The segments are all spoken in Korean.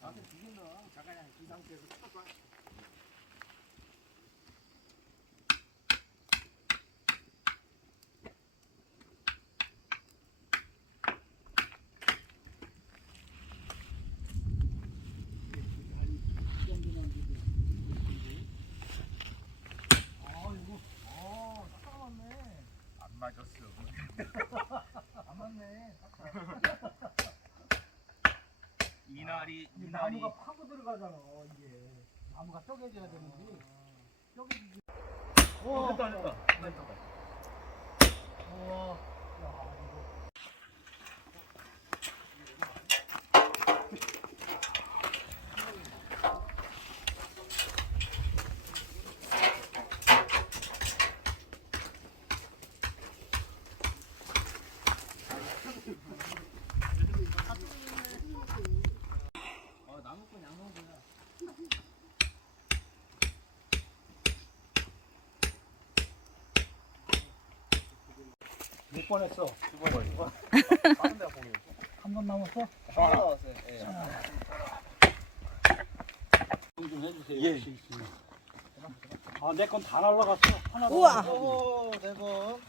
나한테 죽인다. 잠깐 이 상태에서 딱 봐. 맞았어. 안 맞네. 이날이 나무가 파고 들어가잖아. 이게 나무가 쪼개져야 되는데 쪼개지지. 됐다. 나무꾼 양봉구나. 몇 번 했어? 두 번 걸린 한 번 남았어? 하나 나왔어요. 예. 좀 해주세요. 예. 혹시 있으면. 아, 내 건 다 날라갔어. 하나 우와. 오, 네 번.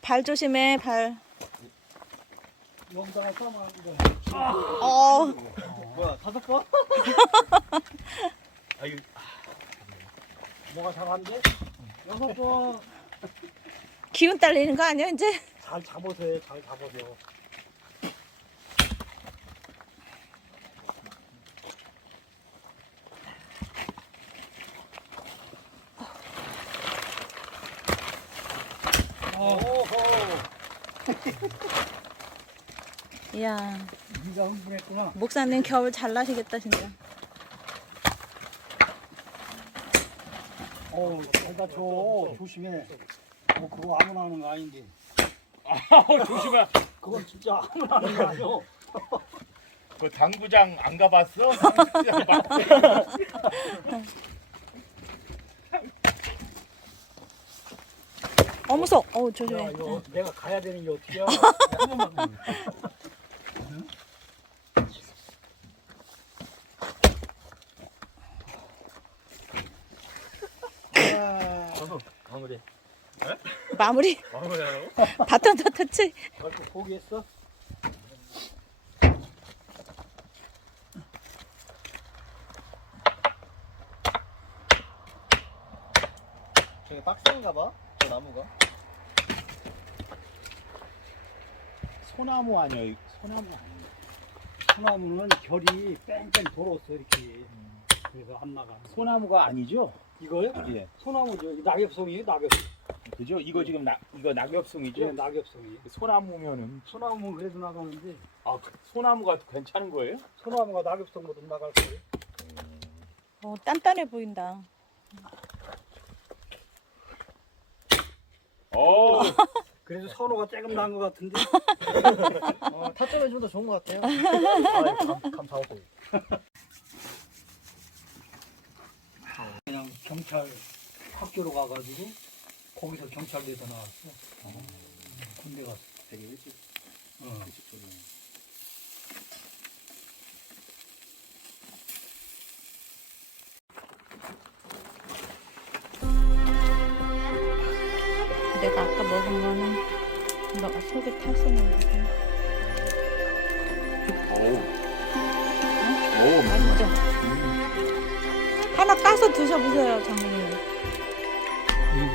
발 조심해, 발. 여기다가 써만 이거. 뭐야, 5번? 아유, 뭐가 잘한데? 6번. 기운 딸리는 거 아니야, 이제? 잘 잡으세요. 잘 잡으세요. 이야, 네가 흥분했구나. 목사님 겨울 잘 나시겠다, 진짜. 잘다 줘. 조심해. 그거 아무나 하는 거 아닌데. 조심해. 그건 진짜 아무나 하는 거 아니오. 그 당구장 안 가봤어? 당구장 봤어. 무서워. 야, 조심해. 이거 내가 가야 되는 게 어떻게야? 마무리. 마무리. 마무리하라고? 바톤 터치. 벌써 포기했어? 저게 빡센가 봐. 저 나무가. 소나무 아니야? 소나무 아니야? 소나무는 결이 뺑뺑 돌았어 이렇게. 그래서 안 나가. 소나무가 아니죠? 이거요? 예. 소나무죠. 낙엽송이에요, 낙엽송. 그죠? 이거 지금 이거 낙엽송이죠? 네, 낙엽송이. 소나무면은 소나무 그래도 나가는데 소나무가 괜찮은 거예요? 소나무가 낙엽송보다 나갈 거예요. 단단해 보인다. 그래도 선호가 조금 난 것 같은데. 타점이 좀 더 좋은 것 같아요. 감사하고. 그냥 경찰 학교로 가가지고 거기서 경찰대에서 나왔어. 군대 갔어. 되게 일찍 어. 내가 아까 먹은 거는 너가 속에 탔었는데. 오, 맛있죠? 하나 까서 드셔보세요, 장모님. 그리고